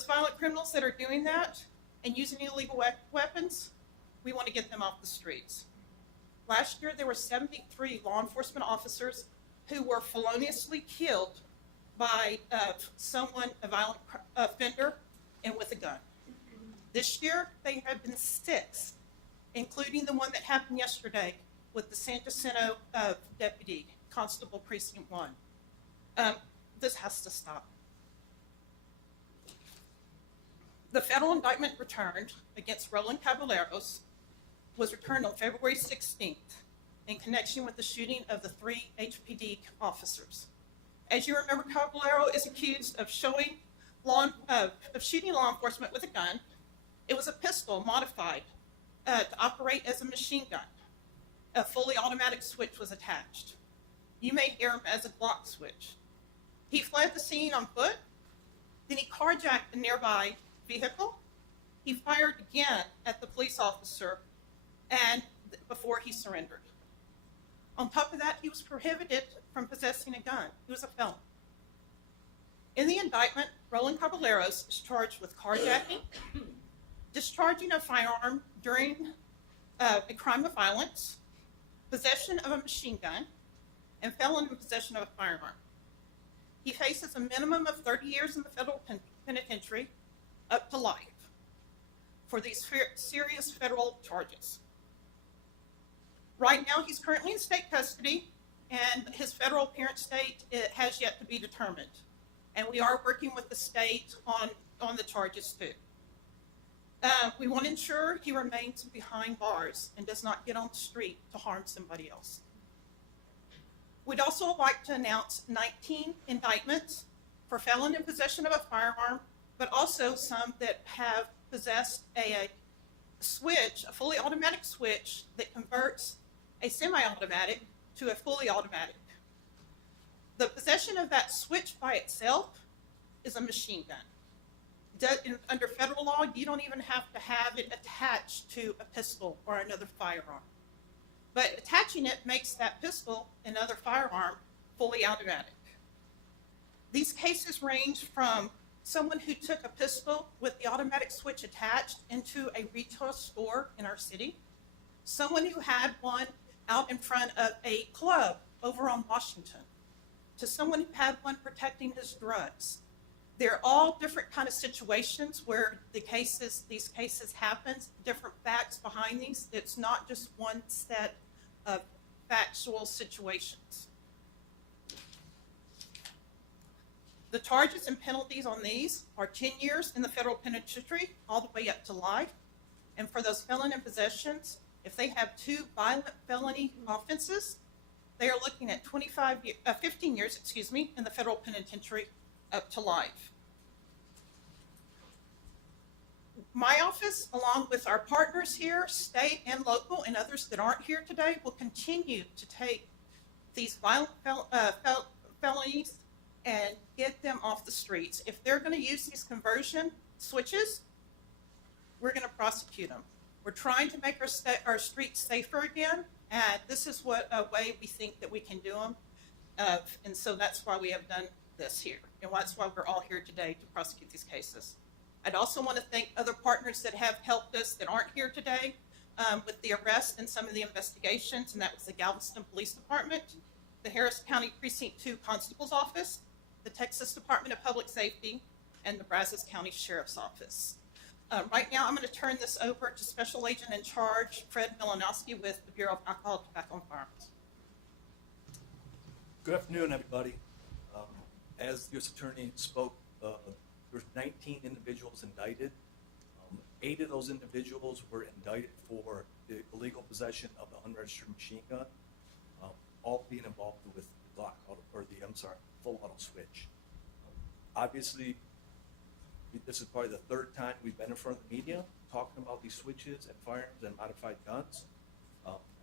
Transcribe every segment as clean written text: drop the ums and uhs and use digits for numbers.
those violent criminals that are doing that and using illegal weapons, we want to get them off the streets. Last year, there were 73 law enforcement officers who were feloniously killed by someone, a violent offender, and with a gun. This year, they have been 6, including the one that happened yesterday with the San Jacinto deputy, Constable Precinct 1. This has to stop. The federal indictment returned against Roland Caballeros was returned on February 16th in connection with the shooting of the 3 HPD officers. As you remember, Caballero is accused of shooting law enforcement with a gun. It was a pistol modified to operate as a machine gun. A fully automatic switch was attached. You may hear him as a Glock switch. He fled the scene on foot, then he carjacked a nearby vehicle. He fired again at the police officer and before he surrendered. On top of that, he was prohibited from possessing a gun. He was a felon. In the indictment, Roland Caballeros is charged with carjacking, discharging a firearm during a crime of violence, possession of a machine gun, and felon in possession of a firearm. He faces a minimum of 30 years in the federal penitentiary, up to life, for these serious federal charges. Right now, he's currently in state custody, and his federal parent state has yet to be determined. And we are working with the state on the charges too. We want to ensure he remains behind bars and does not get on the street to harm somebody else. We'd also like to announce 19 indictments for felon in possession of a firearm, but also some that have possessed a switch, a fully automatic switch that converts a semi-automatic to a fully automatic. The possession of that switch by itself is a machine gun. Under federal law, you don't even have to have it attached to a pistol or another firearm. But attaching it makes that pistol and other firearm fully automatic. These cases range from someone who took a pistol with the automatic switch attached into a retail store in our city, someone who had one out in front of a club over on Washington, to someone who had one protecting his drugs. They're all different kind of situations where these cases happen, different facts behind these. It's not just one set of factual situations. The charges and penalties on these are 10 years in the federal penitentiary, all the way up to life. And for those felon in possessions, if they have 2 violent felony offenses, they are looking at 15 years, in the federal penitentiary up to life. My office, along with our partners here, state and local, and others that aren't here today, will continue to take these violent felonies and get them off the streets. If they're going to use these conversion switches, we're going to prosecute them. We're trying to make our streets safer again, and this is a way we think that we can do them. And so that's why we have done this here, and that's why we're all here today to prosecute these cases. I'd also want to thank other partners that have helped us that aren't here today with the arrest and some of the investigations, and that was the Galveston Police Department, the Harris County Precinct 2 Constable's Office, the Texas Department of Public Safety, and the Brazos County Sheriff's Office. Right now, I'm going to turn this over to Special Agent in Charge, Fred Milanowski with the Bureau of Alcohol, Tobacco, and Firearms. Good afternoon, everybody. As the U.S. Attorney spoke, there's 19 individuals indicted. 8 of those individuals were indicted for the illegal possession of the unregistered machine gun, all being involved with the Glock, full auto switch. Obviously, this is probably the 3rd time we've been in front of the media talking about these switches and firearms and modified guns.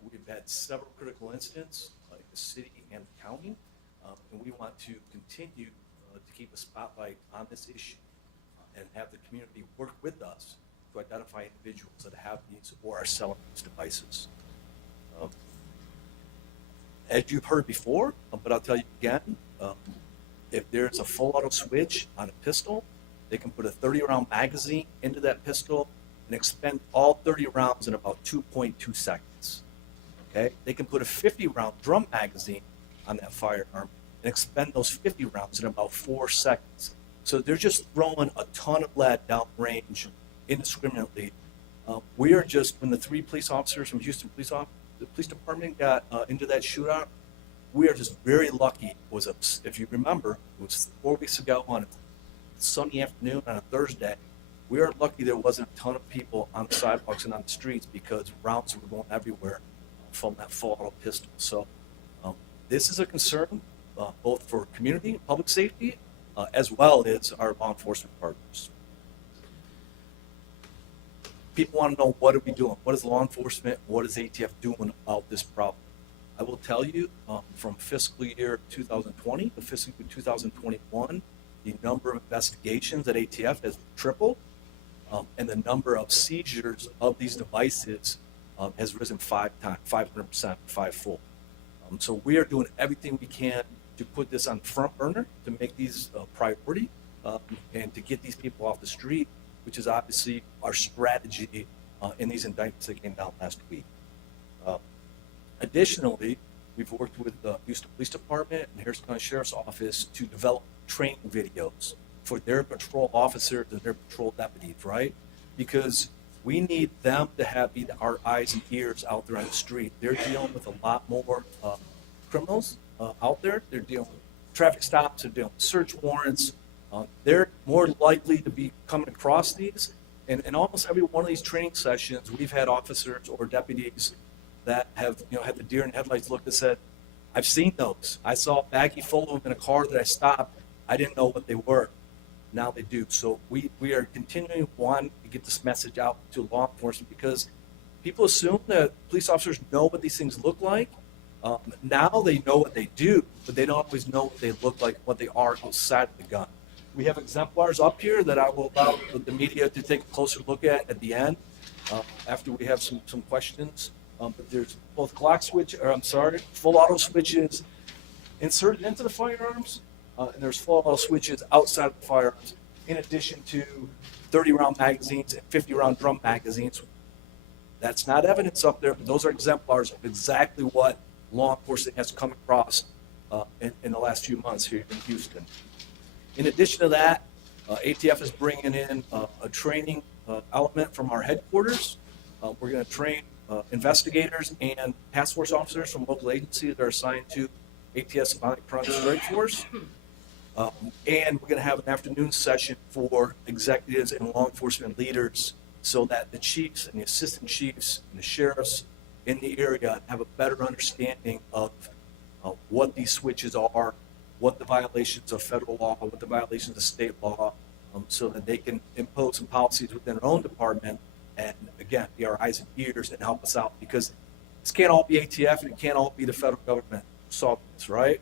We've had several critical incidents in the city and the county, and we want to continue to keep a spotlight on this issue and have the community work with us to identify individuals that have these or are selling these devices. As you've heard before, but I'll tell you again, if there's a full auto switch on a pistol, They can put a 30-round magazine into that pistol and expend all 30 rounds in about 2.2 seconds. Okay? They can put a 50-round drum magazine on that firearm and expend those 50 rounds in about 4 seconds. So they're just throwing a ton of lead down range indiscriminately. We are just, when the 3 police officers from Houston the police department got into that shootout, we are just very lucky. If you remember, it was 4 weeks ago on a sunny afternoon on a Thursday. We are lucky there wasn't a ton of people on the sidewalks and on the streets because rounds were going everywhere from that full-auto pistol. So this is a concern both for community, public safety, as well as our law enforcement partners. People want to know, what are we doing? What is law enforcement? What is ATF doing about this problem? I will tell you, from fiscal year 2020 to fiscal year 2021, the number of investigations at ATF has tripled, and the number of seizures of these devices has risen 500%, 5-fold. So we are doing everything we can to put this on the front burner, to make these a priority, and to get these people off the street, which is obviously our strategy in these indictments that came down last week. Additionally, we've worked with the Houston Police Department and Harrison County Sheriff's Office to develop training videos for their patrol officers and their patrol deputies, right? Because we need them to be our eyes and ears out there on the street. They're dealing with a lot more criminals out there. They're dealing with traffic stops, they're dealing with search warrants. They're more likely to be coming across these. And in almost every one of these training sessions, we've had officers or deputies that have had the deer in headlights look and said, I've seen those. I saw a baggie full of them in a car that I stopped. I didn't know what they were. Now they do. So we are continuing to get this message out to law enforcement, because people assume that police officers know what these things look like. Now they know what they do, but they don't always know what they look like, what they are outside of the gun. We have exemplars up here that I will allow the media to take a closer look at the end, after we have some questions. But there's both full auto switches inserted into the firearms, and there's full auto switches outside of the firearms, in addition to 30-round magazines and 50-round drum magazines. That's not evidence up there, but those are exemplars of exactly what law enforcement has come across in the last few months here in Houston. In addition to that, ATF is bringing in a training element from our headquarters. We're going to train investigators and task force officers from local agencies that are assigned to ATF's Violent Crime Strike Force. And we're going to have an afternoon session for executives and law enforcement leaders, so that the chiefs and the assistant chiefs and the sheriffs in the area have a better understanding of what these switches are, what the violations of federal law, what the violations of state law, so that they can impose some policies within their own department and, again, be our eyes and ears and help us out. Because this can't all be ATF and it can't all be the federal government solving this, right?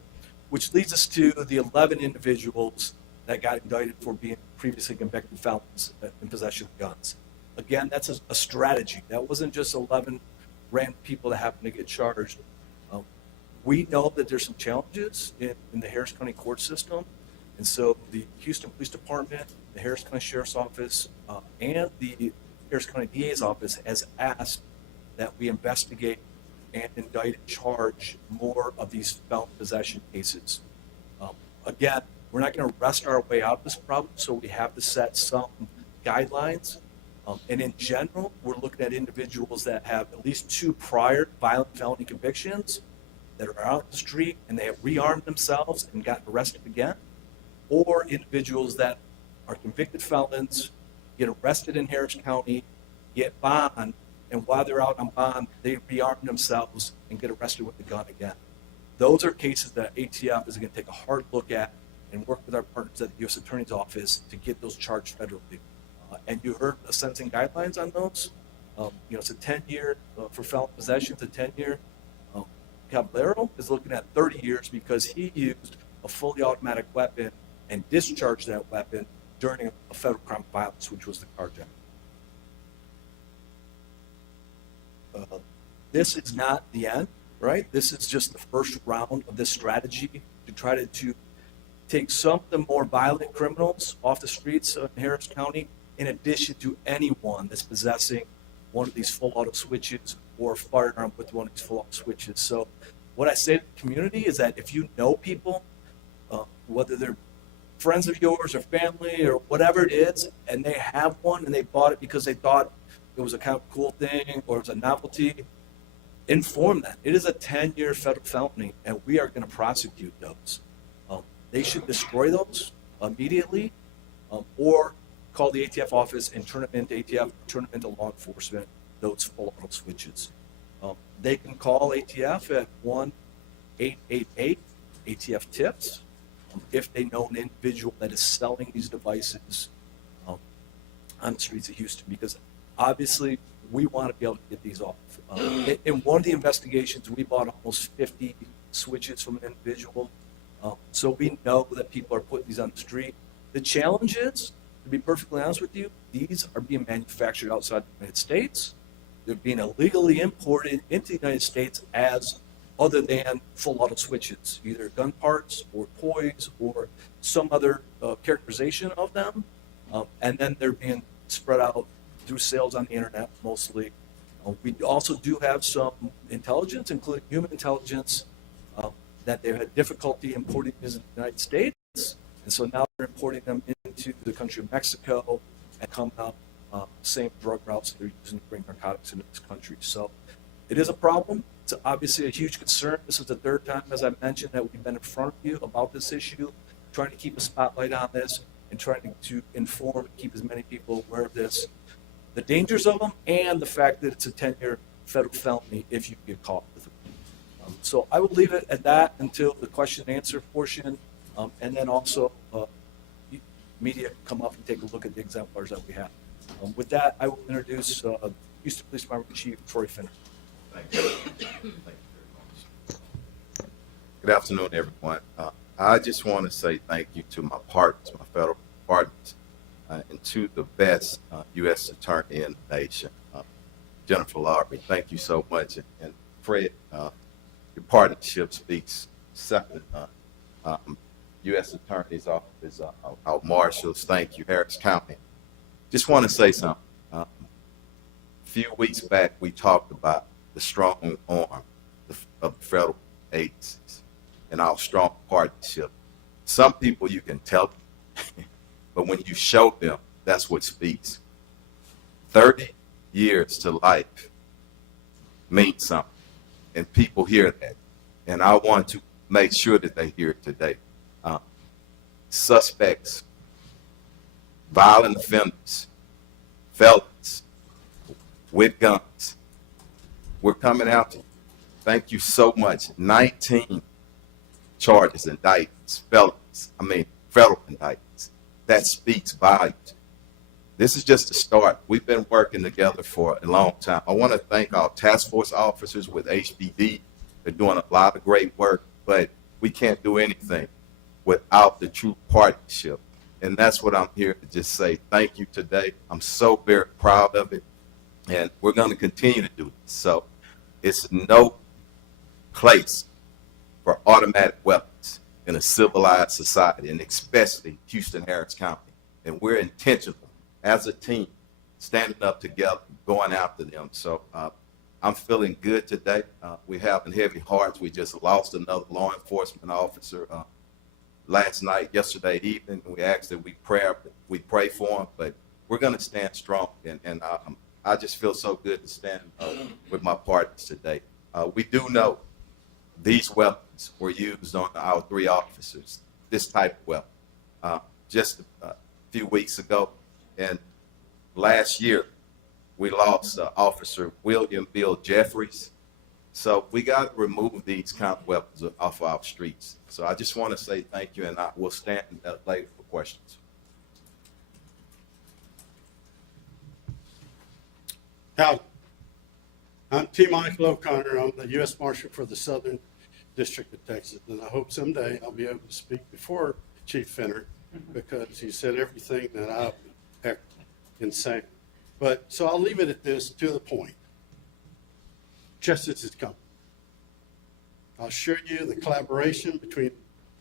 Which leads us to the 11 individuals that got indicted for being previously convicted felons in possession of guns. Again, that's a strategy. That wasn't just 11 random people that happened to get charged. We know that there's some challenges in the Harris County court system. And so the Houston Police Department, the Harris County Sheriff's Office, and the Harris County DA's office has asked that we investigate and indict and charge more of these felon possession cases. Again, we're not going to rest our way out of this problem, so we have to set some guidelines. And in general, we're looking at individuals that have at least 2 prior violent felony convictions, that are out in the street and they have rearmed themselves and gotten arrested again, or individuals that are convicted felons, get arrested in Harris County, get bond, and while they're out on bond, they rearm themselves and get arrested with a gun again. Those are cases that ATF is going to take a hard look at and work with our partners at the U.S. Attorney's Office to get those charged federally. And you heard the sentencing guidelines on those. It's a 10-year for felon possession. It's a 10-year. Caballero is looking at 30 years because he used a fully automatic weapon and discharged that weapon during a federal crime of violence, which was the carjacking. This is not the end, right? This is just the first round of this strategy to try to take some of the more violent criminals off the streets of Harris County, in addition to anyone that's possessing one of these full auto switches or a firearm with one of these full auto switches. So what I say to the community is that if you know people, whether they're friends of yours or family or whatever it is, and they have one and they bought it because they thought it was a kind of cool thing or it was a novelty, inform them. It is a 10-year federal felony, and we are going to prosecute those. They should destroy those immediately, or call the ATF office and turn them into ATF, turn them into law enforcement, those full auto switches. They can call ATF at 1-888-ATF-TIPS if they know an individual that is selling these devices on the streets of Houston, because obviously we want to be able to get these off. In one of the investigations, we bought almost 50 switches from an individual. So we know that people are putting these on the street. The challenge is, to be perfectly honest with you, these are being manufactured outside the United States. They're being illegally imported into the United States as other than full auto switches, either gun parts or toys or some other characterization of them. And then they're being spread out through sales on the internet mostly. We also do have some intelligence, including human intelligence, that they've had difficulty importing these in the United States. And so now they're importing them into the country of Mexico and coming out same drug routes that they're using to bring narcotics into this country. So it is a problem. It's obviously a huge concern. This is the third time, as I mentioned, that we've been in front of you about this issue, trying to keep a spotlight on this and trying to inform and keep as many people aware of this, the dangers of them, and the fact that it's a 10-year federal felony if you get caught with it. So I will leave it at that until the question and answer portion, and then also media come up and take a look at the exemplars that we have. With that, I will introduce Houston Police Department Chief Troy Finner. Thank you. Thank you very much. Good afternoon, everyone. I just want to say thank you to my partners, my federal partners, and to the best U.S. Attorney in the nation, Jennifer Lawry. Thank you so much. And Fred, your partnership speaks second. U.S. Attorney's Office, our marshals, thank you, Harris County. Just want to say something. A few weeks back, we talked about the strong arm of federal agencies and our strong partnership. Some people you can tell them, but when you show them, that's what speaks. 30 years to life means something, and people hear that. And I want to make sure that they hear it today. Suspects, violent offenders, felons with guns, we're coming out to you. Thank you so much. 19 charges, indictments, federal indictments. That speaks volumes. This is just the start. We've been working together for a long time. I want to thank our task force officers with HPD. They're doing a lot of great work, but we can't do anything without the true partnership. And that's what I'm here to just say thank you today. I'm so very proud of it. And we're going to continue to do this. So it's no place for automatic weapons in a civilized society, and especially Houston, Harris County. And we're intentional as a team, standing up together, going after them. So I'm feeling good today. We're having heavy hearts. We just lost another law enforcement officer yesterday evening. We asked that we pray for him, but we're going to stand strong. And I just feel so good to stand with my partners today. We do know these weapons were used on our 3 officers, this type of weapon, just a few weeks ago. And last year, we lost Officer William Bill Jeffries. So we got to remove these kind of weapons off our streets. So I just want to say thank you, and I will stand later for questions. Howdy. I'm T. Michael O'Connor. I'm the U.S. Marshal for the Southern District of Texas, and I hope someday I'll be able to speak before Chief Finner, because he said everything that I can say. But so I'll leave it at this, to the point. Justice is coming. I'll assure you the collaboration between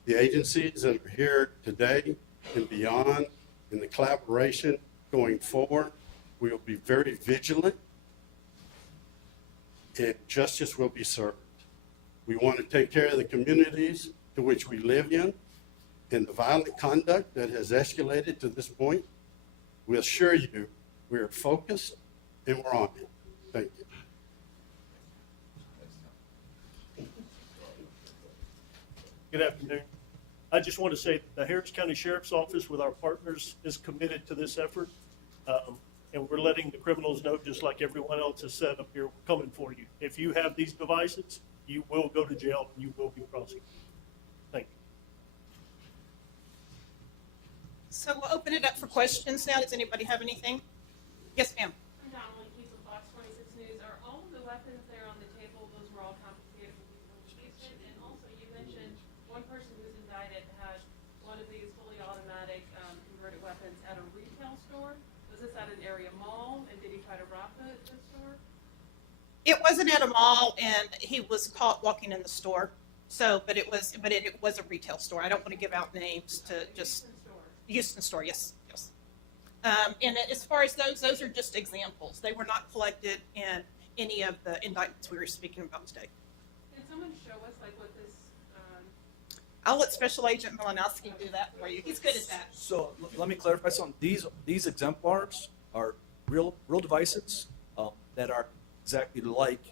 the agencies that are here today and beyond, in the collaboration going forward, we will be very vigilant, and justice will be served. We want to take care of the communities to which we live in, and the violent conduct that has escalated to this point. We assure you, we are focused and we're on it. Thank you. Good afternoon. I just want to say that the Harris County Sheriff's Office with our partners is committed to this effort. And we're letting the criminals know, just like everyone else has said up here, we're coming for you. If you have these devices, you will go to jail and you will be prosecuted. Thank you. So we'll open it up for questions now. Does anybody have anything? Yes, ma'am. I'm Donnelly Keith with Fox 26 News. Are all of the weapons there on the table, those were all confiscated from people in Houston? And also, you mentioned one person who was indicted had one of these fully automatic converted weapons at a retail store. Was this at an area mall, and did he try to rob the store? It wasn't at a mall, and he was caught walking in the store. So, but it was a retail store. I don't want to give out names to just Houston store. Houston store. Yes, yes. And as far as those are just examples. They were not collected in any of the indictments we were speaking about today. Can someone show us like what this? I'll let Special Agent Malinowski do that for you. He's good at that. So let me clarify something. These exemplars are real devices that are exactly like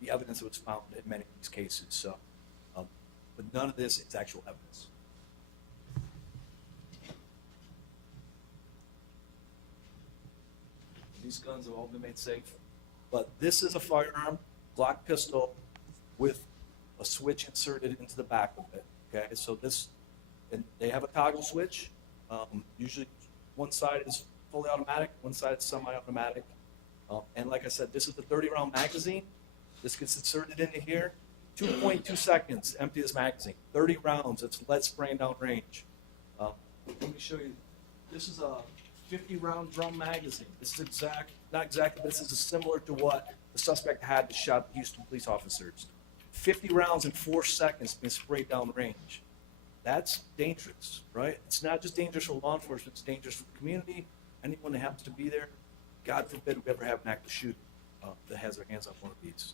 the evidence that was found in many of these cases. So, but none of this is actual evidence. These guns have all been made safe, but this is a firearm, Glock pistol, with a switch inserted into the back of it. Okay, so this, and they have a toggle switch. Usually, one side is fully automatic, one side is semi-automatic. And like I said, this is the 30-round magazine. This gets inserted into here. 2.2 seconds, empty this magazine. 30 rounds, it's lead spraying down range. Let me show you. This is a 50-round drum magazine. This is not exactly, but this is similar to what the suspect had to shot the Houston police officers. 50 rounds in 4 seconds being sprayed down range. That's dangerous, right? It's not just dangerous for law enforcement, it's dangerous for the community, anyone that happens to be there. God forbid we ever have an active shooter that has their hands on one of these.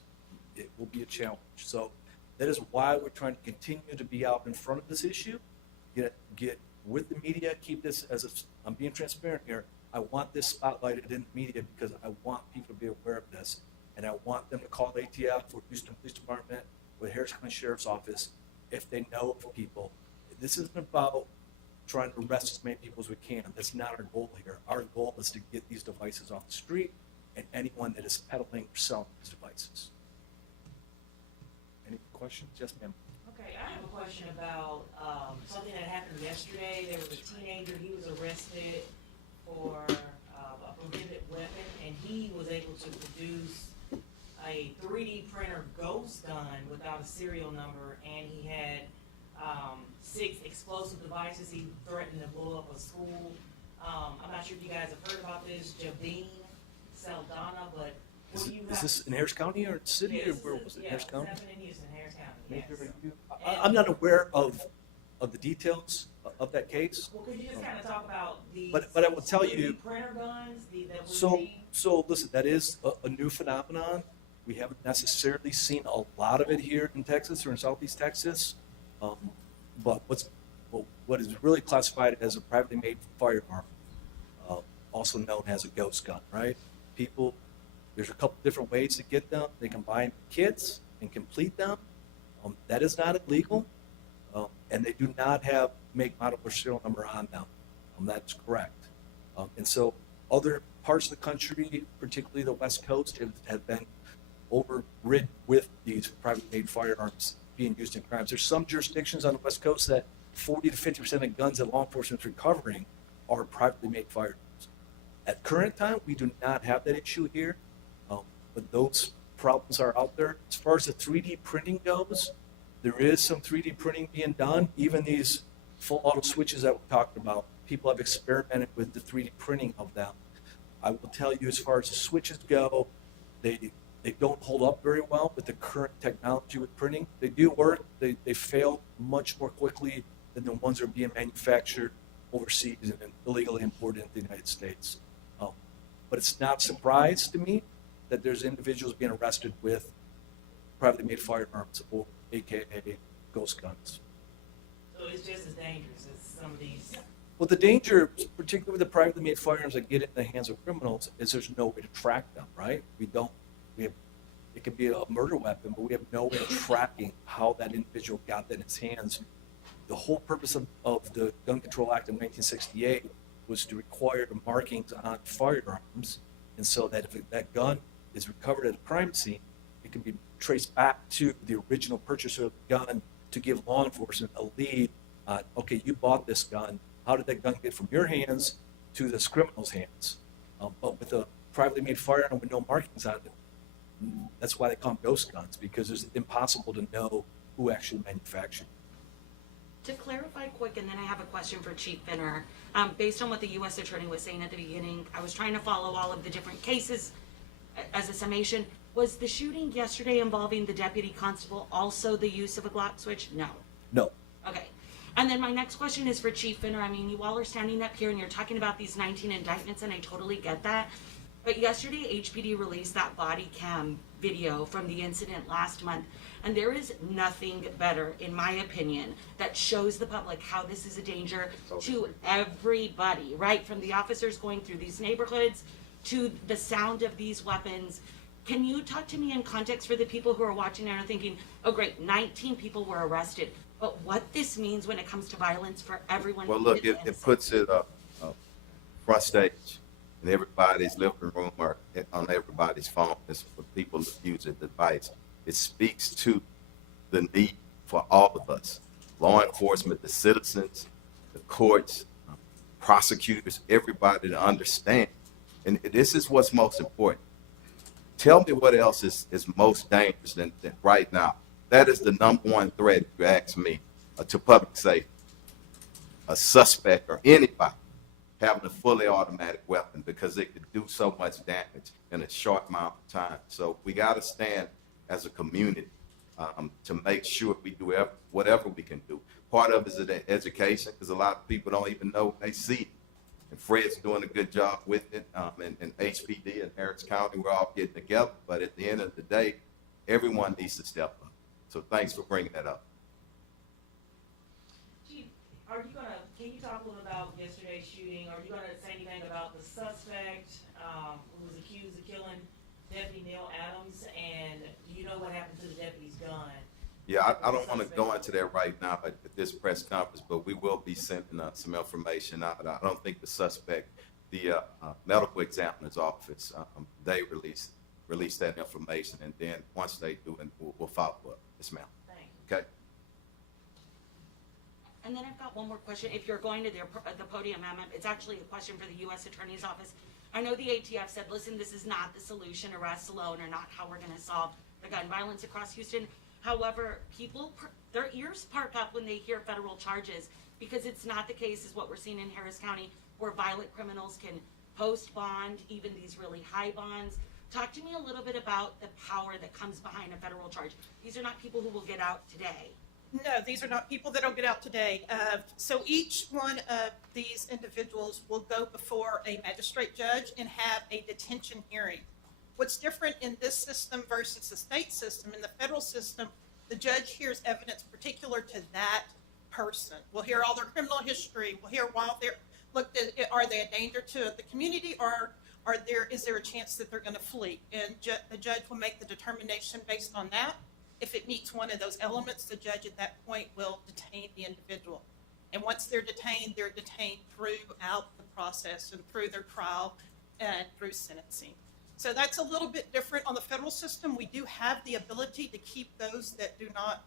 It will be a challenge. So that is why we're trying to continue to be out in front of this issue, get with the media, keep this I'm being transparent here. I want this spotlighted in the media because I want people to be aware of this. And I want them to call the ATF or Houston Police Department or Harris County Sheriff's Office if they know of people. This isn't about trying to arrest as many people as we can. That's not our goal here. Our goal is to get these devices off the street and anyone that is peddling or selling these devices. Any questions? Yes, ma'am. Okay, I have a question about something that happened yesterday. There was a teenager, he was arrested for a prohibited weapon, and he was able to produce a 3D printer ghost gun without a serial number, and he had 6 explosive devices. He threatened to blow up a school. I'm not sure if you guys have heard about this, Javine Saldana, but what do you have? Is this in Harris County or city, or where was it? Yeah, Harris it County? happened in Houston, Harris County, yes. I'm not aware of the details of that case. Well, could you just kind of talk about the? But I will tell you. 3D printer guns that were So, made? so listen, that is a new phenomenon. We haven't necessarily seen a lot of it here in Texas or in Southeast Texas. But what is really classified as a privately made firearm, also known as a ghost gun, right? There's a couple different ways to get them. They can buy kits and complete them. That is not illegal. And they do not have make, model, or serial number on them. That's correct. And so other parts of the country, particularly the West Coast, have been overridden with these private made firearms being used in crimes. There's some jurisdictions on the West Coast that 40 to 50% of guns that law enforcement is recovering are privately made firearms. At current time, we do not have that issue here, but those problems are out there. As far as the 3D printing goes, there is some 3D printing being done. Even these full auto switches that we talked about, people have experimented with the 3D printing of them. I will tell you, as far as the switches go, they don't hold up very well with the current technology with printing. They do work. They fail much more quickly than the ones that are being manufactured overseas and illegally imported into the United States. But it's not a surprise to me that there's individuals being arrested with privately made firearms, or AKA ghost guns. So it's just as dangerous as some of these. Well, the danger, particularly with the privately made firearms that get in the hands of criminals, is there's no way to track them, right? It could be a murder weapon, but we have no way of tracking how that individual got that in his hands. The whole purpose of the Gun Control Act of 1968 was to require the markings on firearms, and so that if that gun is recovered at a crime scene, it can be traced back to the original purchaser of the gun to give law enforcement a lead on, okay, you bought this gun, how did that gun get from your hands to this criminal's hands? But with a privately made firearm with no markings on it, that's why they call them ghost guns, because it's impossible to know who actually manufactured it. To clarify quick, and then I have a question for Chief Finner. Based on what the U.S. Attorney was saying at the beginning, I was trying to follow all of the different cases as a summation. Was the shooting yesterday involving the deputy constable also the use of a Glock switch? No. No. Okay. And then my next question is for Chief Finner. I mean, you all are standing up here and you're talking about these 19 indictments, and I totally get that. But yesterday, HPD released that body cam video from the incident last month, and there is nothing better, in my opinion, that shows the public how this is a danger to everybody, right? From the officers going through these neighborhoods to the sound of these weapons. Can you talk to me in context for the people who are watching and are thinking, oh great, 19 people were arrested, but what this means when it comes to violence for everyone? Well, look, it puts it up front stage in everybody's living room or on everybody's phone. It's for people to use a device. It speaks to the need for all of us, law enforcement, the citizens, the courts, prosecutors, everybody to understand. And this is what's most important. Tell me what else is most dangerous than right now. That is the number one threat, if you ask me, to public safety. A suspect or anybody having a fully automatic weapon, because it could do so much damage in a short amount of time. So we got to stand as a community to make sure we do whatever we can do. Part of it is the education, because a lot of people don't even know they see it. And Fred's doing a good job with it, and HPD and Harris County, we're all getting together. But at the end of the day, everyone needs to step up. So thanks for bringing that up. Chief, can you talk a little about yesterday's shooting? Are you gonna say anything about the suspect, who was accused of killing Deputy Neil Adams? And do you know what happened to the deputy's gun? Yeah, I don't want to go into that right now at this press conference, but we will be sending some information out. I don't think the suspect, the medical examiner's office, they release that information, and then once they do, and we'll follow up. Yes, ma'am. Thank you. Okay. And then I've got one more question. If you're going to the podium, ma'am, it's actually a question for the U.S. Attorney's Office. I know the ATF said, listen, this is not the solution. Arrests alone are not how we're going to solve the gun violence across Houston. However, people, their ears perk up when they hear federal charges, because it's not the case as what we're seeing in Harris County, where violent criminals can post bond, even these really high bonds. Talk to me a little bit about the power that comes behind a federal charge. These are not people who will get out today. No, these are not people that will get out today. So each one of these individuals will go before a magistrate judge and have a detention hearing. What's different in this system versus the state system, in the federal system, the judge hears evidence particular to that person. We'll hear all their criminal history. We'll hear while they're looked at, are they a danger to the community, or is there a chance that they're going to flee? And the judge will make the determination based on that. If it meets one of those elements, the judge at that point will detain the individual. And once they're detained throughout the process and through their trial and through sentencing. So that's a little bit different on the federal system. We do have the ability to keep those that do not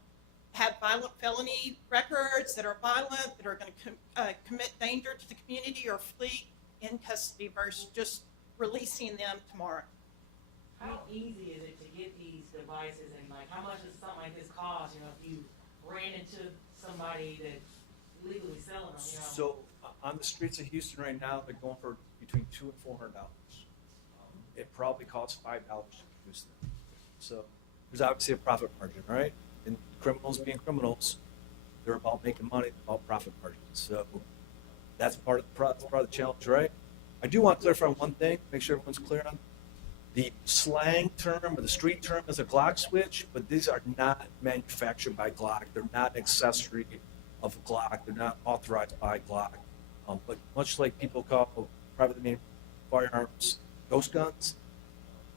have violent felony records, that are violent, that are going to commit danger to the community or flee, in custody versus just releasing them tomorrow. How easy is it to get these devices, and like how much does something like this cost? You know, if you ran into somebody that's legally selling them, you know. So on the streets of Houston right now, they're going for between $200 and $400. It probably costs $5 to produce them. So there's obviously a profit margin, right? And criminals being criminals, they're about making money, about profit margins. So that's part of the challenge, right? I do want to clarify one thing, make sure everyone's clear on. The slang term or the street term is a Glock switch, but these are not manufactured by Glock. They're not accessory of Glock. They're not authorized by Glock. But much like people call privately named firearms ghost guns,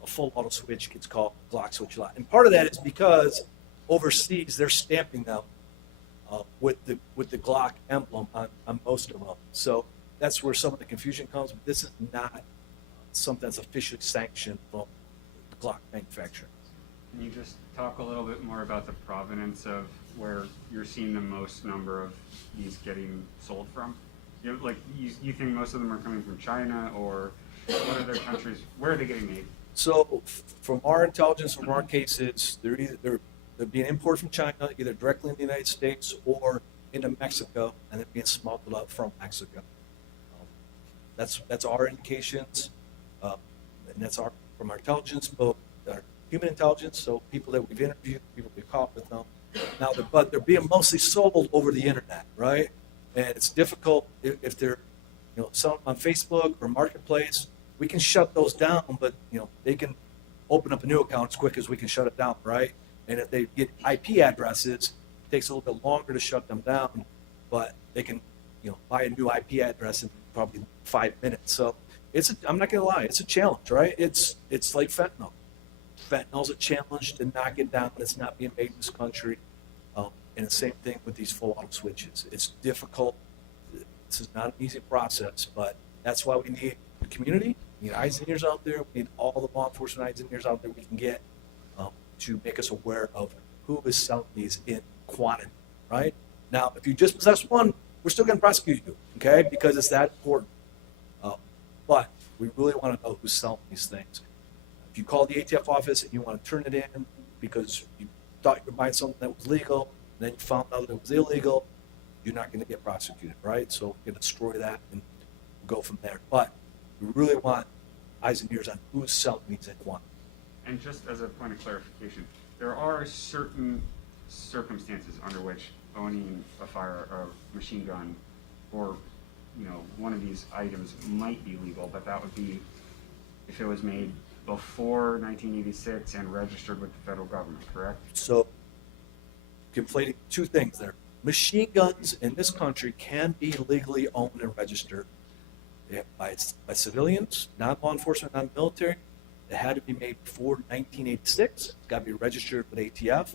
a full auto switch gets called Glock switch a lot. And part of that is because overseas they're stamping them with the Glock emblem on most of them. So that's where some of the confusion comes. But this is not something that's officially sanctioned from the Glock manufacturer. Can you just talk a little bit more about the provenance of where you're seeing the most number of these getting sold from? You think most of them are coming from China, or what other countries? Where are they getting made? So from our intelligence, from our cases, they're being imported from China, either directly in the United States or into Mexico, and they're being smuggled up from Mexico. That's our indications, and that's from our intelligence, both our human intelligence, so people that we've interviewed, people we've caught with them. Now, but they're being mostly sold over the internet, right? And it's difficult if they're, some on Facebook or Marketplace. We can shut those down, but they can open up a new account as quick as we can shut it down, right? And if they get IP addresses, it takes a little bit longer to shut them down, but they can, buy a new IP address in probably 5 minutes. So I'm not gonna lie, it's a challenge, right? It's like fentanyl. Fentanyl's a challenge to knock it down. It's not being made in this country. And the same thing with these full auto switches. It's difficult. This is not an easy process, but that's why we need the community. We need eyes and ears out there. We need all the law enforcement eyes and ears out there we can get to make us aware of who is selling these in quantity, right? Now, if you just possess one, we're still going to prosecute you, okay? Because it's that important. But we really want to know who's selling these things. If you call the ATF office and you want to turn it in because you thought you were buying something that was legal, and then you found out it was illegal, you're not going to get prosecuted, right? So we're going to destroy that and go from there. But we really want eyes and ears on who's selling these in quantity. And just as a point of clarification, there are certain circumstances under which owning a machine gun or one of these items might be legal, but that would be if it was made before 1986 and registered with the federal government, correct? So, conflating two things there. Machine guns in this country can be legally owned and registered by civilians, non-law enforcement, non-military. It had to be made before 1986. It's got to be registered with ATF.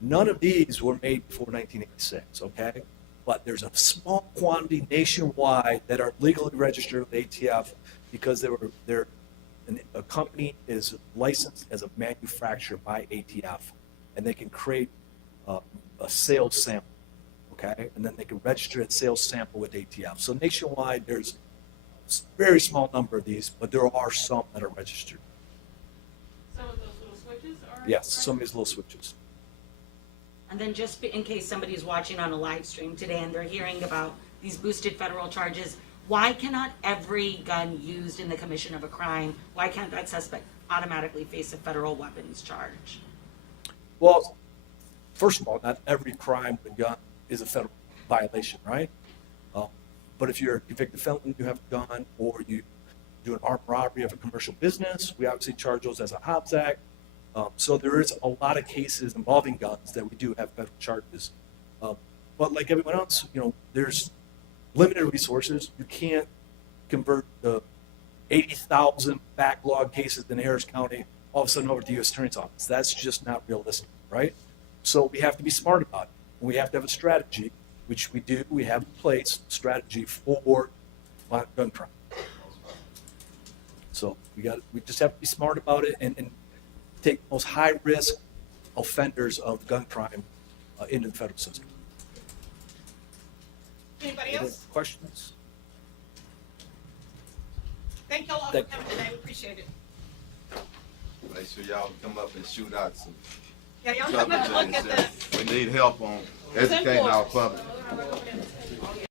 None of these were made before 1986, okay? But there's a small quantity nationwide that are legally registered with ATF because a company is licensed as a manufacturer by ATF, and they can create a sales sample, okay? And then they can register that sales sample with ATF. So nationwide, there's a very small number of these, but there are some that are registered. Some of those little switches are? Yes, some of these little switches. And then just in case somebody's watching on a live stream today and they're hearing about these boosted federal charges, why cannot every gun used in the commission of a crime, why can't that suspect automatically face a federal weapons charge? Well, first of all, not every crime with a gun is a federal violation, right? But if you're a convicted felon, you have a gun, or you do an armed robbery of a commercial business, we obviously charge those as a Hobbs Act. So there is a lot of cases involving guns that we do have federal charges. But like everyone else, there's limited resources. You can't convert the 80,000 backlog cases in Harris County all of a sudden over to the U.S. Attorney's Office. That's just not realistic, right? So we have to be smart about it. And we have to have a strategy, which we do. We have in place a strategy for gun crime. So we just have to be smart about it and take most high-risk offenders of gun crime into the federal system. Anybody Any else? questions? Thank y'all all for Thank coming today. We appreciate it. Make sure y'all come up and shoot out some Yeah, y'all come up and look at trouble. We need help on educating our public. the.